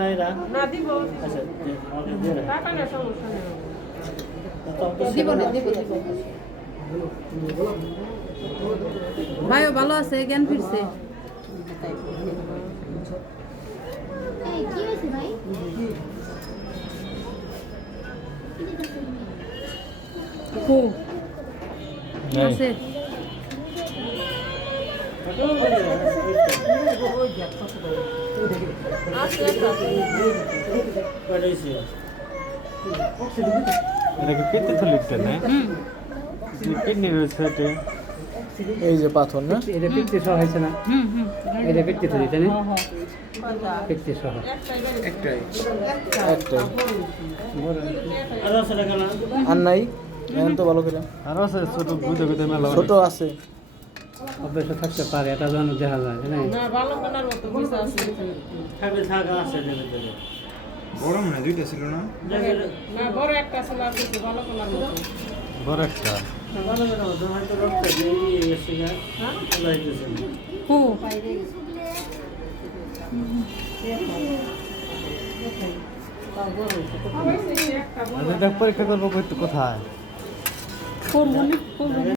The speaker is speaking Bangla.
না এরা না দিব আচ্ছা টাকা না সমস্যা নেই দিব না দিব ভাইও ভালো আছে জ্ঞান ফিরছে এই কি হয়েছে ভাই কো আছে এটাকে কেটে তো লিখতে না কিডনি রয়েছে এটা এই যে পাথর না এটা পিকতে সহ হয়েছে না এটা পিকতে তো দিতে না পিকতে সহ একটাই আর আছে টাকা না আর নাই এখন তো ভালো করে আর আছে ছোট গুদে গুদে মেলা ছোট আছে অভ্যাস থাকতে পারে এটা যেন দেখা যায় না না ভালো কেনার মতো পয়সা আছে থাকবে থাকা আছে দেবে দেবে বড় মনে হয় দুইটা ছিল না না বড় একটা আছে লাভ দিতে ভালো কেনার মতো বড় একটা ভালো করে হতো হয়তো রক্ত দিয়ে এসে গা লাইতেছে কো হয়েছে একটা পরীক্ষা করবো কোথায় করব না